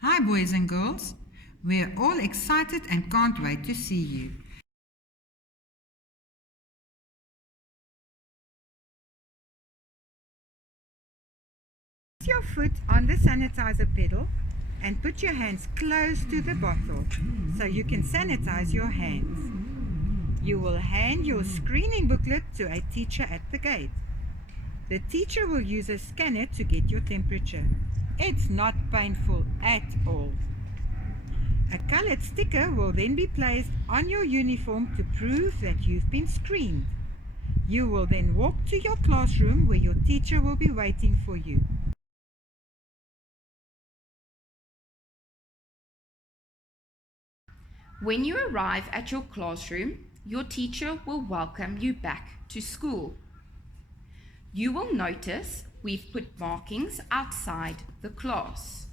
Hi, boys and girls. We're all excited and can't wait to see you. Place your foot on the sanitizer pedal and put your hands close to the bottle so you can sanitize your hands. You will hand your screening booklet to a teacher at the gate. The teacher will use a scanner to get your temperature. It's not painful at all. A colored sticker will then be placed on your uniform to prove that you've been screened. You will then walk to your classroom where your teacher will be waiting for you. When you arrive at your classroom, your teacher will welcome you back to school. You will notice we've put markings outside the class.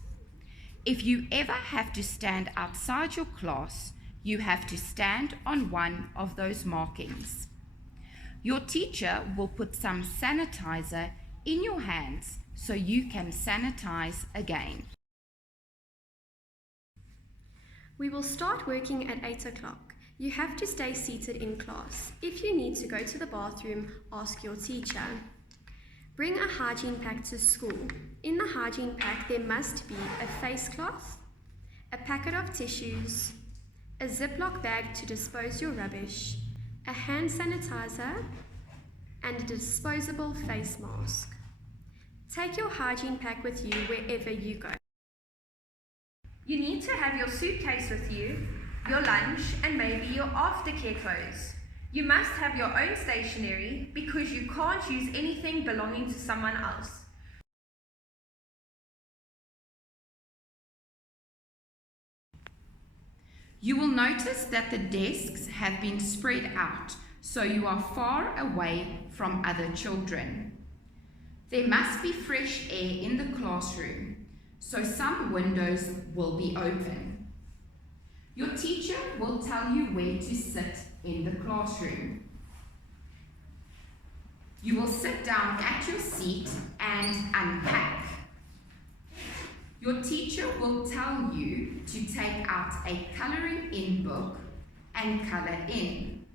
If you ever have to stand outside your class, you have to stand on one of those markings. Your teacher will put some sanitizer in your hands so you can sanitize again. We will start working at 8 o'clock. You have to stay seated in class. If you need to go to the bathroom, ask your teacher. Bring a hygiene pack to school. In the hygiene pack, there must be a face cloth, a packet of tissues, a Ziploc bag to dispose your rubbish, a hand sanitizer, and a disposable face mask. Take your hygiene pack with you wherever you go. You need to have your suitcase with you, your lunch, and maybe your aftercare clothes. You must have your own stationery because you can't use anything belonging to someone else. You will notice that the desks have been spread out so you are far away from other children. There must be fresh air in the classroom, so some windows will be open. Your teacher will tell you where to sit in the classroom. You will sit down at your seat and unpack. Your teacher will tell you to take out a colouring in book and colour in.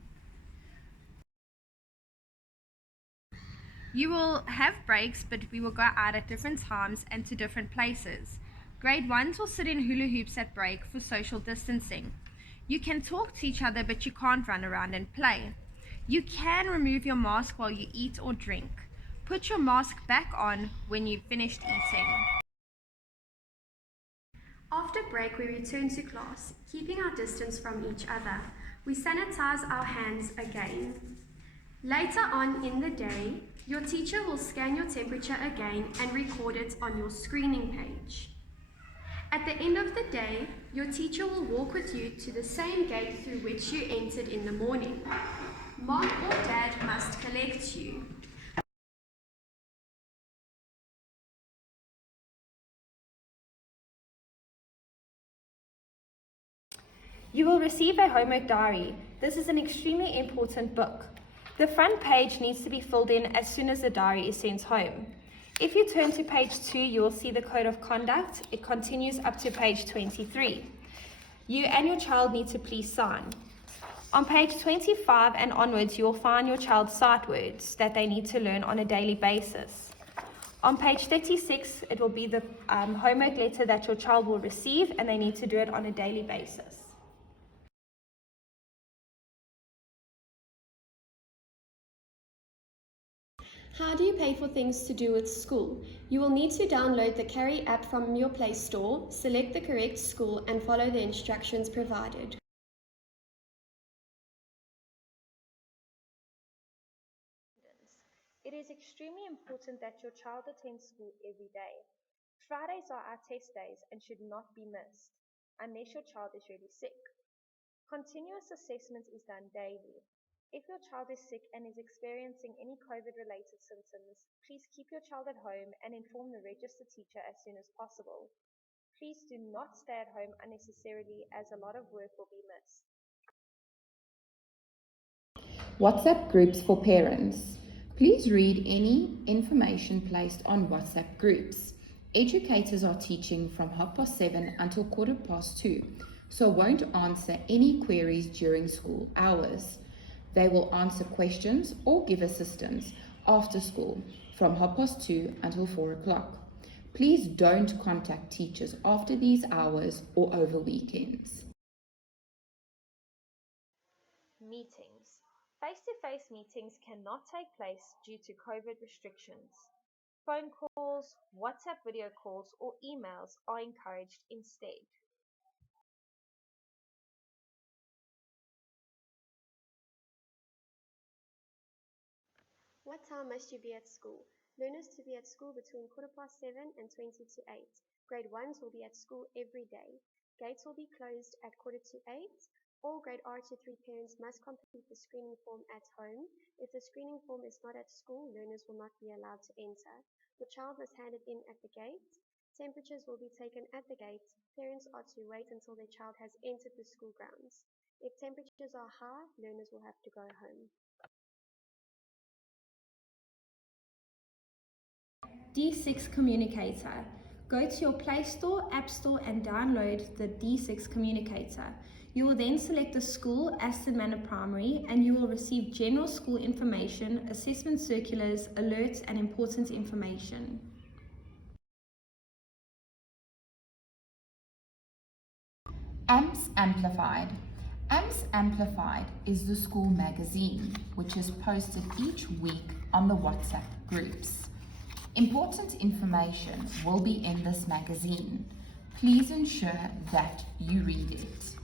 You will have breaks, but we will go out at different times and to different places. Grade 1s will sit in hula hoops at break for social distancing. You can talk to each other, but you can't run around and play. You can remove your mask while you eat or drink. Put your mask back on when you've finished eating. After break, we return to class, keeping our distance from each other. We sanitize our hands again. Later on in the day, your teacher will scan your temperature again and record it on your screening page. At the end of the day, your teacher will walk with you to the same gate through which you entered in the morning. Mom or Dad must collect you. You will receive a homework diary. This is an extremely important book. The front page needs to be filled in as soon as the diary is sent home. If you turn to page 2, you will see the code of conduct. It continues up to page 23. You and your child need to please sign. On page 25 and onwards, you will find your child's sight words that they need to learn on a daily basis. On page 36, it will be the homework letter that your child will receive, and they need to do it on a daily basis. How do you pay for things to do with school? You will need to download the Carry app from your Play Store, select the correct school, and follow the instructions provided. It is extremely important that your child attends school every day. Fridays are our test days and should not be missed, unless your child is really sick. Continuous assessment is done daily. If your child is sick and is experiencing any COVID-related symptoms, please keep your child at home and inform the registered teacher as soon as possible. Please do not stay at home unnecessarily, as a lot of work will be missed. WhatsApp groups for parents. Please read any information placed on WhatsApp groups. Educators are teaching from 7:30 until 2:15, so won't answer any queries during school hours. They will answer questions or give assistance after school from 2:30 until 4 o'clock. Please don't contact teachers after these hours or over weekends. Meetings. Face-to-face meetings cannot take place due to COVID restrictions. Phone calls, WhatsApp video calls, or emails are encouraged instead. What time must you be at school? Learners to be at school between 7:15 and 8:20. Grade 1s will be at school every day. Gates will be closed at 7:45. All grade R to 3 parents must complete the screening form at home. If the screening form is not at school, learners will not be allowed to enter. The child must hand it in at the gate. Temperatures will be taken at the gate. Parents are to wait until their child has entered the school grounds. If temperatures are high, learners will have to go home. D6 Communicator. Go to your Play Store, App Store and download the D6 Communicator. You will then select the school, Aston Manor Primary, and you will receive general school information, assessment circulars, alerts and important information. AMPS Amplified. AMPS Amplified is the school magazine which is posted each week on the WhatsApp groups. Important information will be in this magazine. Please ensure that you read it.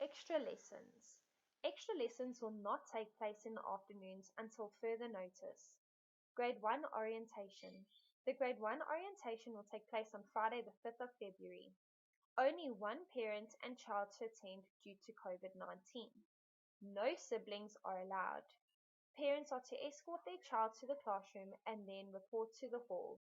Extra lessons. Extra lessons will not take place in the afternoons until further notice. Grade 1 orientation. The Grade 1 orientation will take place on Friday the 5th of February. Only one parent and child to attend due to COVID-19. No siblings are allowed. Parents are to escort their child to the classroom and then report to the hall.